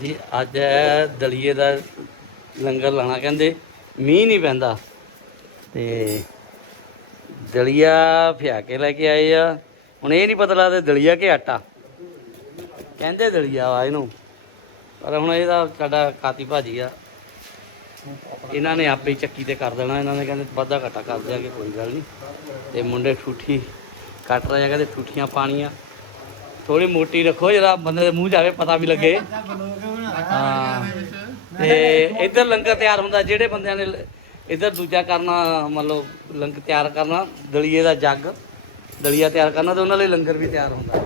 ਜੀ, ਅੱਜ ਹੈ ਦਲੀਏ ਦਾ ਲੰਗਰ ਲਾਣਾ ਕਹਿੰਦੇ, ਮੀਂਹ ਨਹੀਂ ਪੈਂਦਾ। ਤੇ ਦਲੀਆ ਫਿਆ ਕੇ ਲੈ ਕੇ ਆਏ ਆ। ਹੁਣ ਇਹ ਨਹੀਂ ਪਤਾ ਲੱਗਦਾ ਦਲੀਆ ਕਿ ਆਟਾ। ਕਹਿੰਦੇ ਦਲੀਆ ਵਾ ਇਹਨੂੰ। ਪਰ ਹੁਣ ਇਹਦਾ ਸਾਡਾ ਕਾਤੀ ਭਾਜੀ ਆ। ਇਹਨਾਂ ਨੇ ਆਪੇ ਚੱਕੀ ਤੇ ਕਰ ਦੇਣਾ, ਇਹਨਾਂ ਨੇ ਕਹਿੰਦੇ ਵਾਧਾ ਘਾਟਾ ਕਰ ਦਿਆਂਗੇ, ਕੋਈ ਗੱਲ ਨਹੀਂ। ਤੇ ਮੁੰਡੇ ਠੂਠੀ ਕੱਟ ਰਹੇ ਆ, ਕਹਿੰਦੇ ਠੂਠੀਆਂ ਪਾਣੀਆਂ। ਥੋੜੀ ਮੋਟੀ ਰੱਖੋ, ਜਿਹੜਾ ਬੰਦੇ ਦੇ ਮੂੰਹ ਜਾਵੇ, ਪਤਾ ਵੀ ਲੱਗੇ। ਹਾਂ। ਤੇ ਇੱਧਰ ਲੰਗਰ ਤਿਆਰ ਹੁੰਦਾ, ਜਿਹੜੇ ਬੰਦਿਆਂ ਨੇ ਇੱਧਰ ਦੂਜਾ ਕਰਨਾ, ਮਤਲਬ ਲੰਗਰ ਤਿਆਰ ਕਰਨਾ, ਦਲੀਏ ਦਾ ਜੱਗ। ਦਲੀਆ ਤਿਆਰ ਕਰਨਾ ਤੇ ਉਹਨਾਂ ਲਈ ਲੰਗਰ ਵੀ ਤਿਆਰ ਹੁੰਦਾ।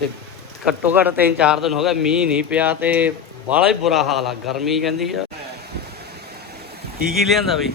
ਤੇ ਘੱਟੋ ਘੱਟ ਤਿੰਨ ਚਾਰ ਦਿਨ ਹੋ ਗਏ, ਮੀਂਹ ਨਹੀਂ ਪਿਆ ਤੇ ਬਾਹਲਾ ਹੀ ਬੁਰਾ ਹਾਲ ਆ ਗਰਮੀ ਕਹਿੰਦੀ ਆ। ਕੀ ਕੀ ਲਿਆਂਦਾ ਬਈ?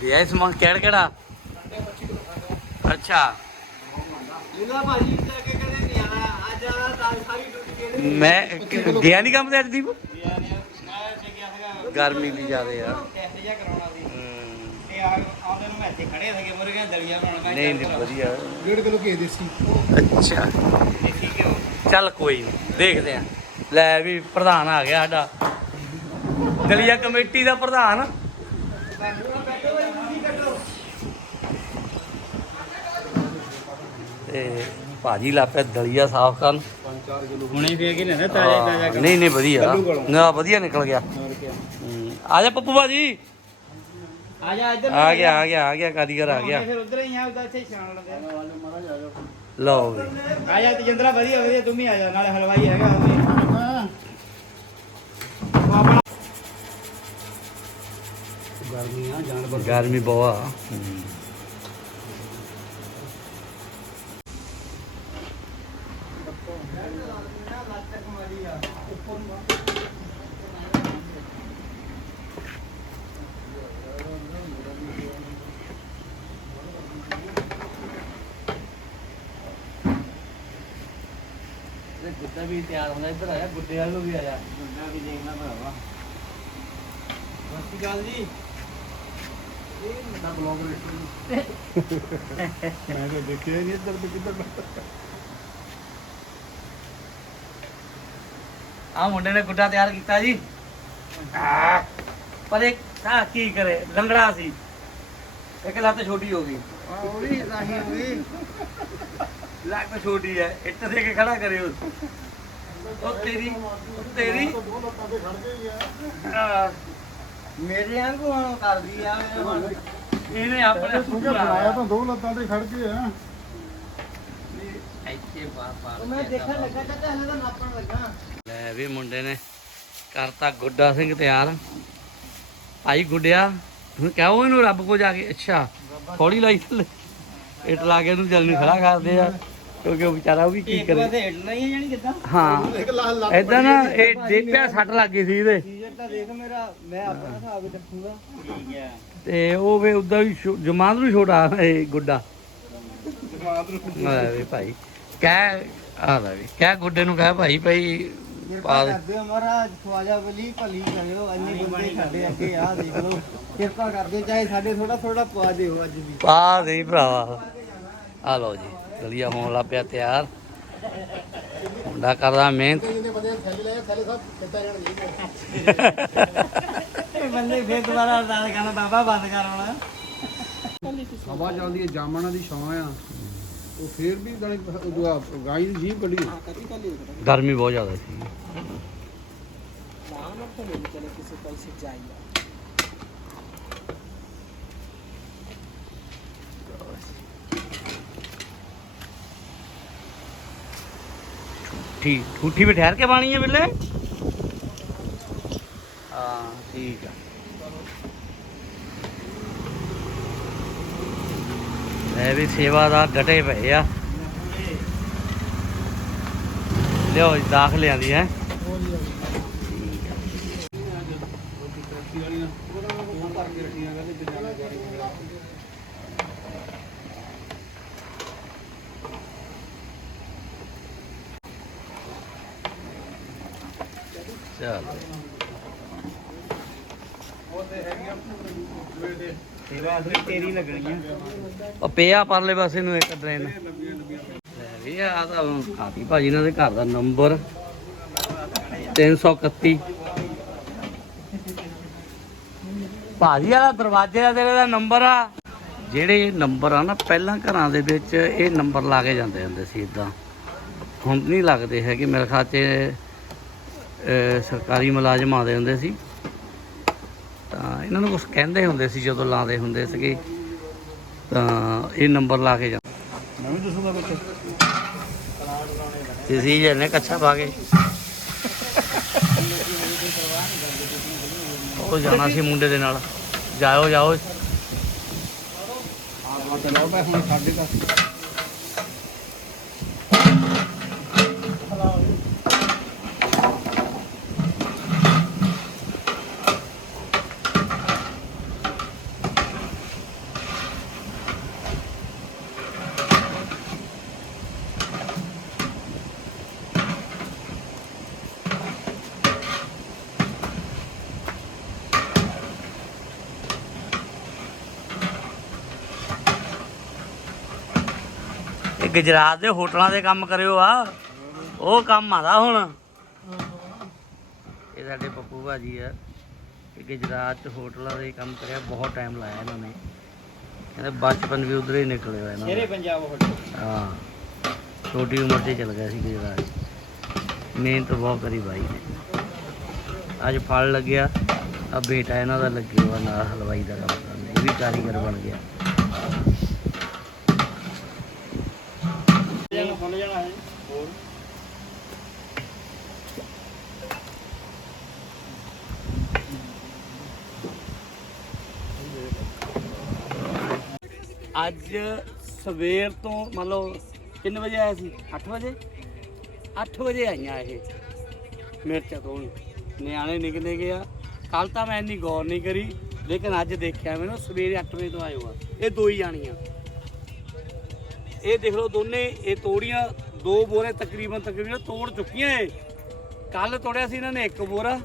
ਵਿਆਹ ਸਮਾਨ ਕਿਹੜਾ ਕਿਹੜਾ? ਅੱਛਾ। ਕੇ ਮੈਂ ਕ- ਗਿਆ ਨਹੀਂ ਕੰਮ ਤੇ ਅੱਜ ਦੀਪ? ਗਰਮੀ ਵੀ ਜ਼ਿਆਦੇ ਆ। ਟੈਸਟ ਜਿਹਾ ਕਰਾਉਣਾ ਸੀ। ਹਮ, ਤੇ ਆ ਆਉਂਦੇ ਨੂੰ ਮੈਂ ਇੱਥੇ ਖੜੇ ਸੀਗੇ ਮੁਰਗੇ ਦਲੀਆ ਬਣਾਉਣਾ ਮੈਂ ਨਹੀਂ ਨਹੀਂ ਵਧੀਆ। ਡੇਢ ਕਿਲੋ ਘੇ ਦੇਸੀ। ਅੱਛਾ। ਠੀਕ ਹੈ ਚੱਲ ਕੋਈ ਨਹੀਂ ਦੇਖਦੇ ਆ। ਲੈ ਵੀ ਪ੍ਰਧਾਨ ਆ ਗਿਆ ਸਾਡਾ। ਦਲੀਆ ਕਮੇਟੀ ਦਾ ਪ੍ਰਧਾਨ। ਤੇ ਭਾਜੀ ਲਾਪਿਆ ਦਲੀਆ ਸਾਫ਼ ਕਰਨ। ਹੁਣੇ ਫੇਰ ਕੇ ਲੈਣਾ ਹਾਂ, ਨਹੀਂ ਨਹੀਂ ਵਧੀਆ। ਨਾ ਵਧੀਆ ਨਿਕਲ ਗਿਆ। ਆ? ਜਾ ਪੱਪੂ ਭਾਜੀ। ਆ ਜਾ ਇੱਧਰ। ਆ ਗਿਆ ਆ ਗਿਆ ਆ ਗਿਆ ਕਾਰੀਗਰ ਆ ਗਿਆ। ਫਿਰ ਉਧਰ ਹੀ ਆ ਉਧਰ ਇੱਥੇ ਛਾਣ ਲੈਂਦੇ ਲਓ ਵੀ। ਆ ਜਾ ਤਜਿੰਦਰਾ ਵਧੀਆ ਵਧੀਆ ਤੂੰ ਵੀ ਆ ਜਾ ਨਾਲੇ ਹਲਵਾਈ ਹੈਗਾ ਗਰਮੀ ਆ ਜਾਨਵਰ ਗਰਮੀ ਬਹੁਤ ਆ। ਇਹ ਗੁੱਡਾ ਵੀ ਤਿਆਰ ਹੁੰਦਾ ਇੱਧਰ ਆਇਆ ਗੁੱਡੇ ਵਾਲ ਨੂੰ ਵੀ ਆਇਆ। ਮੁੰਡਾ ਵੀ ਦੇਖਣਾ ਭਰਾਵਾ। ਸਤਿ ਸ਼੍ਰੀ ਅਕਾਲ ਜੀ। ਮੈਂ ਤਾਂ ਦੇਖਿਆ ਨਹੀਂ ਇੱਧਰ ਤੇ ਕਿੱਧਰ। ਆ ਮੁੰਡੇ ਨੇ ਗੁੱਡਾ ਤਿਆਰ ਕੀਤਾ ਜੀ। ਪਰ ਇੱਕ ਆ ਕੀ ਕਰੇ ਲੰਗੜਾ ਸੀ। ਇੱਕ ਲੱਤ ਛੋਟੀ ਹੋ ਗਈ। ਉਹ ਵੀ ਰਾਹੀ ਹੋਈ। ਲੱਤ ਛੋਟੀ ਹੈ ਇੱਟ ਦੇ ਕੇ ਖੜਾ ਕਰੇ ਉਸ ਉਹ ਤੇਰੀ ਉਹ ਤੇਰੀ ਆਹ, ਮੇਰੇ ਵਾਂਗੂ ਹੁਣ ਕਰਦੀ ਆ ਇਹ ਹੁਣ। ਇਹਨੇ ਆਪਣੇ ਤੂੰ ਬਣਾਇਆ ਤਾਂ ਦੋ ਲੱਤਾਂ ਤੇ ਖੜ ਕੇ ਆ। ਇੱਥੇ ਬਾਹਰ ਬਾਹਰ ਉਹ ਮੈਂ ਦੇਖਣ ਲੱਗਾ ਚਾਚਾ ਹਲੇ ਤਾਂ ਨਾਪਣ ਲੱਗਾ। ਲੈ ਵੀ ਮੁੰਡੇ ਨੇ ਕਰਤਾ ਗੁੱਡਾ ਸਿੰਘ ਤਿਆਰ। ਭਾਈ ਗੁੱਡਿਆ ਹੁਣ ਕਹੋ ਇਹਨੂੰ ਰੱਬ ਕੋ ਜਾ ਕੇ? ਅੱਛਾ ਥੋੜੀ ਲਾਈ ਥੱਲੇ। ਇੱਟ ਲਾ ਕੇ ਇਹਨੂੰ ਜਲ ਨੂੰ ਖੜਾ ਕਰਦੇ ਆ। ਕਿਉਂਕਿ ਉਹ ਵਿਚਾਰਾ ਉਹ ਵੀ ਕੀ ਇੱਕ ਕਰੇ। ਪਾਸੇ ਹਿੱਟ ਨਹੀਂ ਜਾਨੀ ਕਿਦਾਂ? ਹਾਂ। ਏਦਾਂ ਨਾ ਇਹ ਡੇਪਿਆ ਸੱਟ ਲੱਗ ਗਈ ਸੀ ਇਹਦੇ। ਟੀਸ਼ਰਟ ਤਾਂ ਦੇਖ ਮੇਰਾ ਮੈਂ ਆਪਣਾ ਹਿਸਾਬ ਰੱਖੂਗਾ ਠੀਕ ਹੈ। ਤੇ ਉਹ ਵੇ ਉਦਾਂ ਵੀ ਜਮਾਤ ਨੂੰ ਛੋਟਾ ਇਹ ਗੁੱਡਾ। ਲੈ ਵੀ ਭਾਈ ਕਹਿ ਆ ਲੈ ਵੀ ਕਹਿ ਗੁੱਡੇ ਨੂੰ ਕਹਿ ਭਾਈ ਭਾਈ ਪਾ ਕਿਰਪਾ ਦੇ। ਕਰਦੇ ਮਹਾਰਾਜ ਖਵਾਜਾ ਬਲੀ ਭਲੀ ਕਰਿਓ ਅੰਨੇ ਬੰਦੇ ਸਾਡੇ ਅੱਗੇ ਆ ਦੇਖ ਲਓ। ਕਿਰਪਾ ਕਰਦੇ ਚਾਹੇ ਸਾਡੇ ਥੋੜਾ ਥੋੜਾ ਪਵਾ ਦਿਓ ਅੱਜ ਵੀ। ਪਾ ਦੇ ਭਰਾਵਾ। ਆ ਲਓ ਜੀ। ਦਲੀਆ ਹੋਣ ਲੱਗ ਪਿਆ ਤਿਆਰ। ਮੁੰਡਾ ਕਰਦਾ ਮਿਹਨਤ। ਬੰਦੇ ਫੇਰ ਦੁਬਾਰਾ ਅਰਦਾਸ ਕਰਨਾ ਬਾਬਾ ਬੰਦ ਕਰਾਉਣਾ ਹਵਾ ਚੱਲਦੀ ਹੈ ਜਾਮਣਾ ਦੀ ਛਾਂ ਆ। ਉਹ ਫੇਰ ਵੀ ਗਾਣੀ ਗਾਈ ਦੀ ਜੀਭ ਕੱਢੀ। ਗਰਮੀ ਬਹੁਤ ਜ਼ਿਆਦਾ ਸੀ। ਠੀਕ ਠੂਠੀ ਵੀ ਠਹਿਰ ਕੇ ਬਾਣੀ ਹੈ ਬਿੱਲੇ ਹਾਂ ਠੀਕ ਆ। ਇਹ ਵੀ ਸੇਵਾਦਾਰ ਡਟੇ ਪਏ ਆ। ਲਿਓ ਦਾਖ ਲਿਆਂਦੀ ਹੈ। ਚਲ। ਤੇਰਾ ਅਸਲੀ ਤੇਰੀ ਲੱਗਣੀਆਂ ਉਹ ਪਿਆ ਪਰਲੇ ਪਾਸੇ ਨੂੰ ਇੱਕ ਟ੍ਰੇਨ ਵੀ ਆ ਤਾਂ ਕਾਫੀ ਭਾਜੀ ਇਹਨਾਂ ਦੇ ਘਰ ਦਾ ਨੰਬਰ 331 ਭਾਜੀ ਵਾਲਾ ਦਰਵਾਜ਼ੇ ਦਾ ਤੇਰੇ ਦਾ ਨੰਬਰ ਆ। ਜਿਹੜੇ ਨੰਬਰ ਆ ਨਾ, ਪਹਿਲਾਂ ਘਰਾਂ ਦੇ ਵਿੱਚ ਇਹ ਨੰਬਰ ਲਾ ਕੇ ਜਾਂਦੇ ਹੁੰਦੇ ਸੀ ਇਦਾਂ ਹੁਣ ਨਹੀਂ ਲੱਗਦੇ ਹੈਗੇ, ਮੇਰੇ ਖਿਆਲ ਸਰਕਾਰੀ ਮੁਲਾਜ਼ਮ ਆਉਂਦੇ ਹੁੰਦੇ ਸੀ। ਤਾਂ ਇਹਨਾਂ ਨੂੰ ਕੁਝ ਕਹਿੰਦੇ ਹੁੰਦੇ ਸੀ ਜਦੋਂ ਲਾਉਂਦੇ ਹੁੰਦੇ ਸੀਗੇ। ਤਾਂ ਇਹ ਨੰਬਰ ਲਾ ਕੇ ਜਾਂਦੇ ਮੈਂ ਵੀ ਦੱਸੂਗਾ ਵਿੱਚ ਤੁਸੀਂ ਜਨੇ ਕੱਛਾ ਪਾ ਕੇ। ਉਹ ਜਾਣਾ ਸੀ ਮੁੰਡੇ ਦੇ ਨਾਲ। ਜਾਓ ਜਾਓ। ਆਹ ਚਲੋ ਮੈਂ ਹੁਣ ਸਾਡੇ ਦਾ ਗੁਜਰਾਤ ਦੇ ਹੋਟਲਾਂ ਦੇ ਕੰਮ ਕਰਿਓ ਆ। ਉਹ ਕੰਮ ਆਦਾ ਹੁਣ। ਇਹ ਸਾਡੇ ਪੱਪੂ ਭਾਜੀ ਆ। ਗੁਜਰਾਤ ਚ ਹੋਟਲਾਂ ਦੇ ਕੰਮ ਕਰਿਆ। ਬਹੁਤ ਟਾਈਮ ਲਾਇਆ ਇਹਨਾਂ ਨੇ। ਕਹਿੰਦੇ ਬਚਪਨ ਵੀ ਉਧਰ ਹੀ ਨਿਕਲੇ ਹੋਏ ਇਹਨਾਂ ਦਾ। ਪੰਜਾਬ ਹੋਟਲ? ਹਾਂ। ਛੋਟੀ ਉਮਰ 'ਚ ਚਲ ਗਿਆ ਸੀ ਗੁਜਰਾਤ। ਮਿਹਨਤ ਬਹੁਤ ਕਰੀ ਬਾਈ ਨੇ। ਅੱਜ ਫਲ ਲੱਗਿਆ। ਆ ਬੇਟਾ ਇਹਨਾਂ ਦਾ ਲੱਗਿਆ ਨਾਲ ਹਲਵਾਈ ਦਾ ਕੰਮ ਕਰਨ। ਇਹ ਵੀ ਕਾਰੀਗਰ ਬਣ ਗਿਆ ਜਾਨੂੰ ਖੁੱਲ ਜਾਣਾ ਹੈ। ਹੋਰ? ਅੱਜ ਸਵੇਰ ਤੋਂ ਮੰਨ ਲਓ ਕਿੰਨੇ ਵਜੇ ਆਇਆ ਸੀ? 8 ਵਜੇ? 8 ਵਜੇ ਆਈਆਂ ਇਹ ਮਿਰਚਾਂ ਤੋਂ। ਨਿਆਣੇ ਨਿਕਲੇ ਗਿਆ ਕੱਲ ਤਾਂ ਮੈਂ ਇੰਨੀ ਗੌਰ ਨਹੀਂ ਕਰੀ ਲੇਕਿਨ ਅੱਜ ਦੇਖਿਆ ਮੈਨੂੰ ਸਵੇਰੇ 8 ਵਜੇ ਤੋਂ ਆਇਓ ਆ। ਇਹ ਦੋ ਹੀ ਜਾਣੀਆਂ। ਇਹ ਦੇਖ ਲਓ ਦੋਨੇ, ਇਹ ਤੋੜੀਆਂ, ਦੋ ਬੋਰੇ ਤਕਰੀਬਨ ਤਕਰੀਬਨ ਤੋੜ ਚੁੱਕੀਆਂ ਏ ਕੱਲ ਤੋੜਿਆ ਸੀ ਇਹਨਾਂ ਨੇ ਇੱਕ ਬੋਰਾ।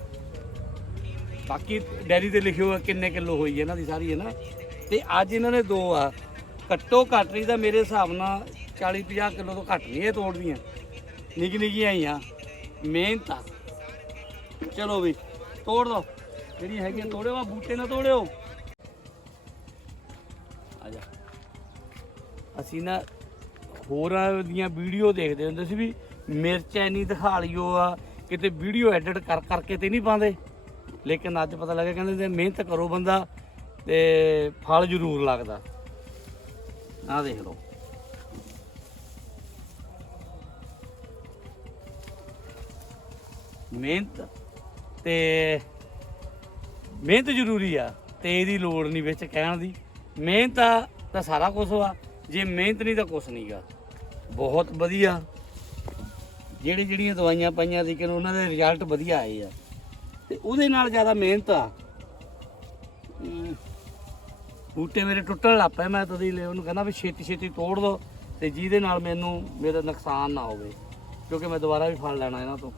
ਬਾਕੀ ਡੈਰੀ ਤੇ ਲਿਖਿਓ ਕਿੰਨੇ ਕਿਲੋ ਹੋਈ ਹੈ ਇਹਨਾਂ ਦੀ ਸਾਰੀ, ਹੈ ਨਾ? ਤੇ ਅੱਜ ਇਹਨਾਂ ਨੇ ਦੋ ਆ। ਘੱਟੋ ਘੱਟ ਨਹੀਂ ਤਾਂ ਮੇਰੇ ਹਿਸਾਬ ਨਾਲ 40 50 ਕਿਲੋ ਤੋਂ ਘੱਟ ਨਹੀਂ ਇਹ ਤੋੜਦੀਆਂ। ਨਿੱਕੀ ਨਿੱਕੀਆਂ ਹੀ ਆ ਮਿਹਨਤ ਆ। ਚਲੋ ਵੀ, ਤੋੜ ਦੋ। ਜਿਹੜੀ ਹੈਗੀ ਤੋੜਿਓ, ਆ ਬੂਟੇ ਨਾ ਤੋੜਿਓ। ਆ ਜਾ। ਅਸੀਂ ਨਾ ਹੋਰਾਂ ਦੀਆਂ ਵੀਡੀਓ ਦੇਖਦੇ ਹੁੰਦੇ ਸੀ ਵੀ ਮਿਰਚ ਐਨੀ ਦਿਖਾ ਲਿਓ ਆ, ਕਿਤੇ ਵੀਡੀਓ ਐਡਿਟ ਕਰ ਕਰਕੇ ਤੇ ਨਹੀਂ ਪਾਉਂਦੇ। ਲੇਕਿਨ ਅੱਜ ਪਤਾ ਲੱਗਾ ਕਹਿੰਦੇ ਜੇ ਮਿਹਨਤ ਕਰੋ ਬੰਦਾ ਤੇ ਫਲ ਜ਼ਰੂਰ ਲੱਗਦਾ। ਆਹ ਦੇਖ ਲਓ। ਮਿਹਨਤ ਤੇ ਮਿਹਨਤ ਜ਼ਰੂਰੀ ਆ, ਤੇ ਇਹਦੀ ਲੋੜ ਨਹੀਂ ਵਿੱਚ ਕਹਿਣ ਦੀ। ਮਿਹਨਤ ਆ ਤਾਂ ਸਾਰਾ ਕੁਝ ਆ ਜੇ ਮਿਹਨਤ ਨਹੀਂ ਤਾਂ ਕੁਝ ਨਹੀਂਗਾ ਬਹੁਤ ਵਧੀਆ। ਜਿਹੜੇ ਜਿਹੜੀਆਂ ਦਵਾਈਆਂ ਪਾਈਆਂ ਸੀ ਕਿ ਉਹਨਾਂ ਦੇ ਰਿਜ਼ਲਟ ਵਧੀਆ ਆਏ ਆ। ਤੇ ਉਹਦੇ ਨਾਲ ਜ਼ਿਆਦਾ ਮਿਹਨਤ ਆ। ਬੂਟੇ ਮੇਰੇ ਟੁੱਟਣ ਲੱਗ ਪਏ, ਮੈਂ ਤਦੀ ਲੈ ਉਹਨੂੰ ਕਹਿੰਦਾ ਵੀ ਛੇਤੀ ਛੇਤੀ ਤੋੜ ਦੋ ਤੇ ਜਿਹਦੇ ਨਾਲ ਮੈਨੂੰ ਮੇਰਾ ਨੁਕਸਾਨ ਨਾ ਹੋਵੇ, ਕਿਉਂਕਿ ਮੈਂ ਦੁਬਾਰਾ ਵੀ ਫਲ ਲੈਣਾ ਇਹਨਾਂ ਤੋਂ।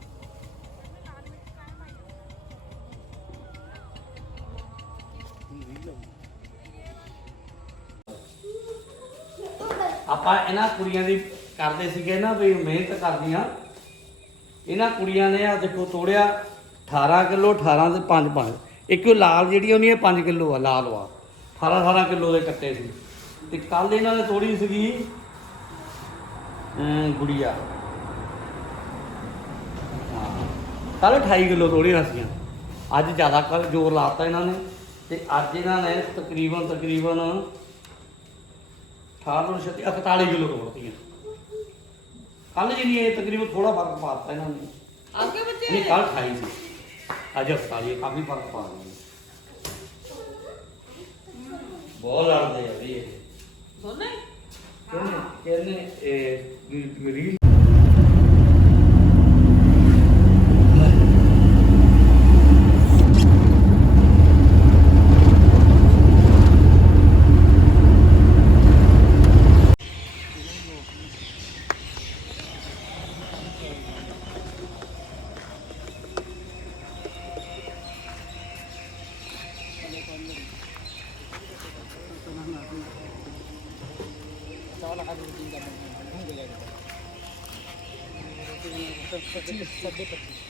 ਆਪਾਂ ਇਹਨਾਂ ਕੁੜੀਆਂ ਦੀ ਕਰਦੇ ਸੀਗੇ ਨਾ ਵੀ ਮਿਹਨਤ ਕਰਦੀਆਂ। ਇਹਨਾਂ ਕੁੜੀਆਂ ਨੇ ਆ ਦੇਖੋ ਤੋੜਿਆ 18 ਕਿਲੋ 18 ਤੇ 5 5 ਇੱਕ ਲਾਲ ਜਿਹੜੀ ਉਹਨੀ 5 ਕਿਲੋ ਆ, ਲਾਲ ਵਾ। 18 18 ਕਿਲੋ ਦੇ ਕੱਟੇ ਸੀ। ਤੇ ਕੱਲ ਇਹਨਾਂ ਨੇ ਤੋੜੀ ਸੀਗੀ, ਅਮ, ਗੁੜੀਆ। ਕੱਲ 28 ਕਿਲੋ ਤੋੜੀਆਂ ਸੀਗੀਆਂ। ਅੱਜ ਜ਼ਿਆਦਾ ਕੱਲ ਜ਼ੋਰ ਲਾਤਾ ਇਹਨਾਂ ਨੇ। ਤੇ ਅੱਜ ਇਹਨਾਂ ਨੇ ਤਕਰੀਬਨ ਤਕਰੀਬਨ 18 ਛੱਤੀ 41 ਕਿਲੋ ਤੋੜਤੀਆਂ। ਕੱਲ ਜਿਹੜੀ ਇਹ ਤਕਰੀਬਨ ਥੋੜਾ ਫ਼ਰਕ ਪਾਤਾ ਇਹਨਾਂ ਨੇ। ਅੱਗੇ ਬੱਚੇ ਨਹੀਂ ਕੱਲ ਖਾਈ ਸੀ। ਅੱਜ ਹਸਪਤਾਲੀ ਕਾਫੀ ਫ਼ਰਕ ਪਾ ਰਹੀ ਹੈ ਬਹੁਤ ਲੜਦੇ ਆ ਵੀ ਇਹ। ਦੋਨੇ? ਕਿੰਨੇ ਇਹ ਰੀਲ Тихо.